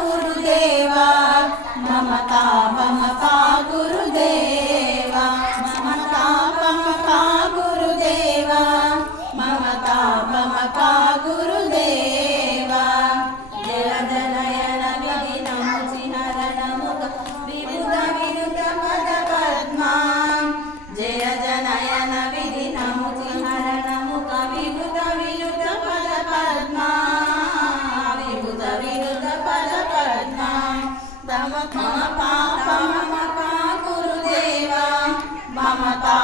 गुरुदेवा ममता ममता गुरुदेवा ममता ममता गुरुदेवा ममता ममता गुरुदेवा जलदनयन विधिनमुचिहरणमुख विबुध विरुद्ध पद पद्मा जय जनयन विधिनमुचिहरणमुख विबुध विरुद्ध पद पद्मा विबुध विरुद्ध पद पद्मा मम पाप गुरुदेवा ममता